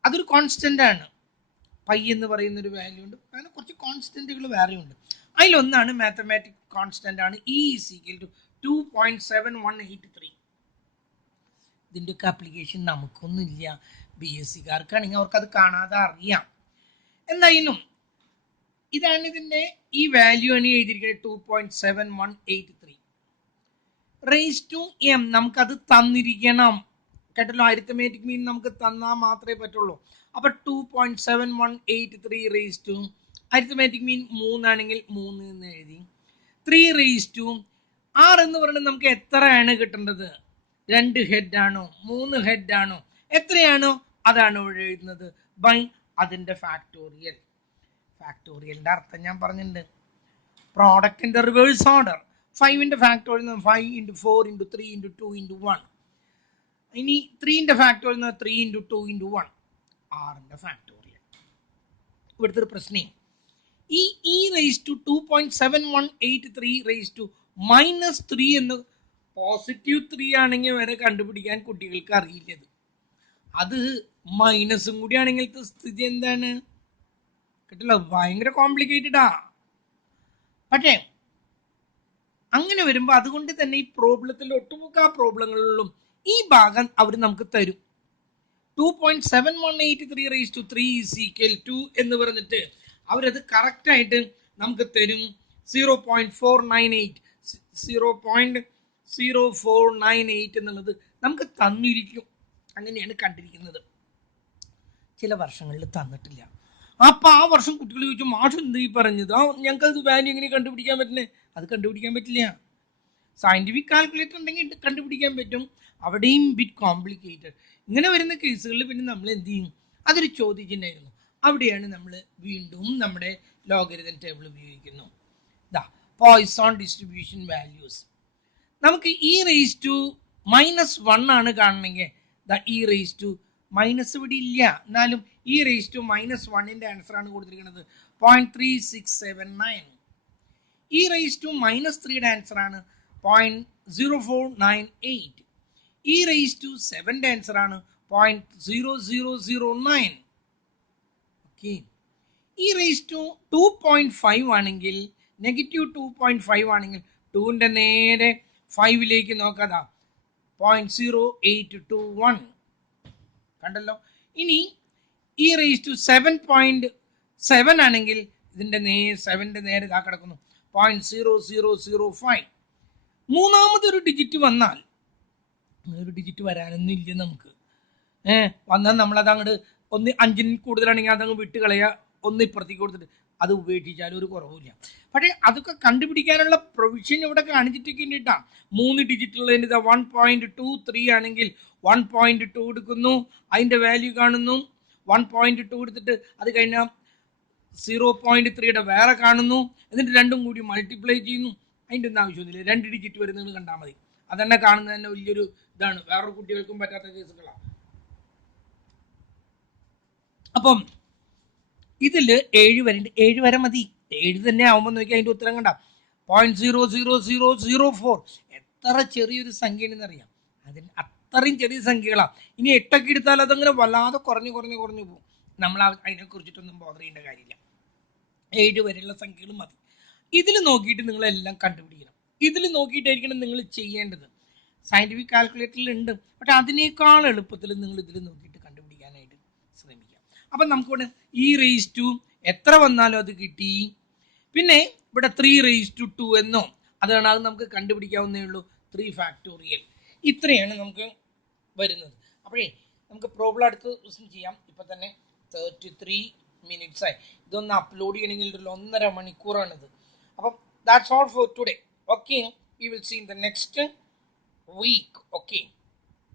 അതൊരു കോൺസ്റ്റന്റ് ആണ്. പൈ എന്ന് പറയുന്ന ഒരു വാല്യൂ ഉണ്ട്, അങ്ങനെ കുറച്ച് കോൺസ്റ്റന്റുകൾ വേറെയുണ്ട്. അതിലൊന്നാണ് മാത്തമാറ്റിക് കോൺസ്റ്റന്റ് ആണ് ഇ ഈസ് ഈക്വൽ ടു 2.7183. ഇതിൻ്റെ ഒക്കെ ആപ്ലിക്കേഷൻ നമുക്കൊന്നും ഇല്ല, ബി എസ് സിക്കാർക്കാണെങ്കിൽ അവർക്കത് കാണാതെ അറിയാം. എന്തായാലും ഇതാണ് ഇതിൻ്റെ ഈ വാല്യൂ ആണ് എഴുതിയിരിക്കുന്നത് 2.7183. റേസ് ടു എം നമുക്കത് തന്നിരിക്കണം കേട്ടല്ലോ. അരിത്തമാറ്റിക് മീൻ നമുക്ക് തന്നാൽ മാത്രമേ പറ്റുള്ളൂ. അപ്പൊ 2.7183 റേസ് ടു അരിത്തമാറ്റിക് മീൻ 3 ആണെങ്കിൽ 3 എന്ന് എഴുതി. 3 റേസ് ടു ആർ എന്ന് പറയുന്നത് നമുക്ക് എത്രയാണ് കിട്ടേണ്ടത്? 2 ഹെഡ് ആണോ 3 ഹെഡ് ആണോ എത്രയാണോ അതാണ് ഇവിടെ എഴുതുന്നത് ബൈ അതിന്റെ ഫാക്ടോറിയൽ. ഫാക്ടോറിയലിന്റെ അർത്ഥം ഞാൻ പറഞ്ഞിട്ടുണ്ട്. പ്രോഡക്റ്റിന്റെ റിവേഴ്സ് ഓർഡർ. 5ന്റെ factorial 5 into 4 into 3 into 2 into 1. ഇനി 3ന്റെ ഫാക്ടോറിയൽ 3 into 2 into 1. 6ന്റെ ഫാക്ടോറിയൽ. ഇവിടുത്തെ ഒരു പ്രശ്നം ഈ റേസ് ടു 2.7183 റേസ് ടു -3 എന്ന് പോസിറ്റീവ് 3 ആണെങ്കിൽ വരെ കണ്ടുപിടിക്കാൻ കുട്ടികൾക്ക് അറിയില്ലത്. അത് മൈനസും കൂടി ആണെങ്കിലത്തെ സ്ഥിതി എന്താണ് കേട്ടല്ലോ, ഭയങ്കര കോംപ്ലിക്കേറ്റഡാ. പക്ഷേ അങ്ങനെ വരുമ്പോൾ അതുകൊണ്ട് തന്നെ ഈ പ്രോബ്ലത്തിൽ ഒട്ടുമുക്ക പ്രോബ്ലങ്ങളിലും ഈ ഭാഗം അവർ നമുക്ക് തരും. 2.7183 raise to 3 is equal to എന്ന് പറഞ്ഞിട്ട് അവരത് കറക്റ്റ് ആയിട്ട് നമുക്ക് തരും. 0.0498 എന്നുള്ളത് നമുക്ക് തന്നിരിക്കും. അങ്ങനെയാണ് കണ്ടിരിക്കുന്നത്. ചില വർഷങ്ങളിൽ തന്നിട്ടില്ല. അപ്പൊ ആ വർഷം കുട്ടികൾ ചോദിച്ചു മാഷ് എന്ത് ഈ പറഞ്ഞത്, ഞങ്ങൾക്ക് അത് വാല്യൂ എങ്ങനെ കണ്ടുപിടിക്കാൻ പറ്റുന്നേ? അത് കണ്ടുപിടിക്കാൻ പറ്റില്ല. സയന്റിഫിക് കാൽക്കുലേറ്റർ ഉണ്ടെങ്കിൽ കണ്ടുപിടിക്കാൻ പറ്റും. അവിടെയും ബിറ്റ് കോംപ്ലിക്കേറ്റഡ്. ഇങ്ങനെ വരുന്ന കേസുകളിൽ പിന്നെ നമ്മൾ എന്ത് ചെയ്യും? അതൊരു ചോദ്യചിഹ്നമായിരുന്നു. അവിടെയാണ് നമ്മൾ വീണ്ടും നമ്മുടെ ലോഗരിതം ടേബിൾ ഉപയോഗിക്കുന്നു. പോയ്സോൺ ഡിസ്ട്രിബ്യൂഷൻ വാല്യൂസ് നമുക്ക് ഈ റേസ് ടു -1 ആണ് കാണണമെങ്കിൽ ഈ റേസ് ടു മൈനസ് ഇവിടെ ഇല്ല, എന്നാലും ഈ റേസ് ടു -1ന്റെ ആൻസർ ആണ് കൊടുത്തിരിക്കുന്നത് 0.3679. ഈ റേസ് ടു -3യുടെ ആൻസർ ആണ് 0.0498. ഈ റേസ് ടു 7ന്റെ ആൻസർ ആണ് 0.0009. ഓക്കെ. ഈ റേസ് ടു 2.5 ആണെങ്കിൽ -2.5 ആണെങ്കിൽ 2ന്റെ നേരെ 5ലേക്ക് നോക്കാതാ 0.0821 കണ്ടല്ലോ. ഇനി ഈ റേസ് ടു 7.7 ആണെങ്കിൽ ഇതിന്റെ 7ന്റെ നേരെ ഇതാ കിടക്കുന്നു 0.0005. മൂന്നാമതൊരു ഡിജിറ്റ് വന്നാൽ, ഒരു ഡിജിറ്റ് വരാനൊന്നും ഇല്ല നമുക്ക്. വന്നാൽ നമ്മളത് അങ്ങോട്ട് 5ന് കൂടുതലാണെങ്കിൽ അതങ്ങ് വിട്ട് കളയുക, 1 ഇപ്പുറത്തേക്ക് കൊടുത്തിട്ട് അത് ഉപേക്ഷിച്ചാലും ഒരു കുറവില്ല. പക്ഷേ അതൊക്കെ കണ്ടുപിടിക്കാനുള്ള പ്രൊവിഷൻ ഇവിടെ കാണിച്ചിട്ടൊക്കെ ഉണ്ട്. 3 ഡിജിറ്റുള്ളതിൻ്റെ 1.23 ആണെങ്കിൽ 1.2 എടുക്കുന്നു, അതിൻ്റെ വാല്യൂ കാണുന്നു. 1.2 എടുത്തിട്ട് അത് കഴിഞ്ഞാൽ 0.3യുടെ വേറെ കാണുന്നു, എന്നിട്ട് രണ്ടും കൂടി മൾട്ടിപ്ലൈ ചെയ്യുന്നു. അതിൻ്റെ ഒന്നും ആവശ്യമൊന്നുമില്ല. 2 ഡിജിറ്റ് വരുന്നത് കണ്ടാൽ മതി. അതന്നെ കാണുന്നത് തന്നെ വലിയൊരു ഇതാണ്. വേറൊരു കുട്ടികൾക്കും പറ്റാത്ത കേസുകളാണ്. അപ്പം ഇതിൽ 7 വരെ 7 വരെ മതി. 7 തന്നെ ആവുമ്പോൾ നോക്കി അതിൻ്റെ ഉത്തരം കണ്ട 0.00004. എത്ര ചെറിയൊരു സംഖ്യയാണെന്ന് അറിയാം. അതിന് അത്രയും ചെറിയ സംഖ്യകളാണ്. ഇനി 8 എടുത്താൽ അതങ്ങനെ വല്ലാതെ കുറഞ്ഞു പോകും. നമ്മൾ അതിനെക്കുറിച്ചിട്ടൊന്നും ബോധർ ചെയ്യേണ്ട കാര്യമില്ല. 7 വരെയുള്ള സംഖ്യകൾ മതി. ഇതിൽ നോക്കിയിട്ട് നിങ്ങളെല്ലാം കണ്ടുപിടിക്കണം. ഇതിൽ നോക്കിയിട്ടായിരിക്കണം നിങ്ങൾ ചെയ്യേണ്ടത്. സയന്റിഫിക് കാൽക്കുലേറ്ററിൽ ഉണ്ട്, പക്ഷെ അതിനേക്കാൾ എളുപ്പത്തിൽ നിങ്ങൾ ഇതിൽ നോക്കിയിട്ട് കണ്ടുപിടിക്കാനായിട്ട് ശ്രമിക്കാം. അപ്പം നമുക്കിവിടെ ഈ റേസ് ടു എത്ര വന്നാലും അത് കിട്ടി. പിന്നെ ഇവിടെ 3 റേസ് ടു 2 എന്നോ അതാണ്, അത് നമുക്ക് കണ്ടുപിടിക്കാവുന്നേ ഉള്ളൂ. 3 ഫാക്ടോറിയൽ ഇത്രയാണ് നമുക്ക് വരുന്നത്. അപ്പോഴേ നമുക്ക് പ്രോബ്ലം അടുത്ത ദിവസം ചെയ്യാം. ഇപ്പം തന്നെ 33 minutes ആയി. ഇതൊന്ന് അപ്ലോഡ് ചെയ്യണമെങ്കിൽ ഒരു 1.5 മണിക്കൂറാണിത്. അപ്പം that's all for today. Okay, we will see in the next week. Okay.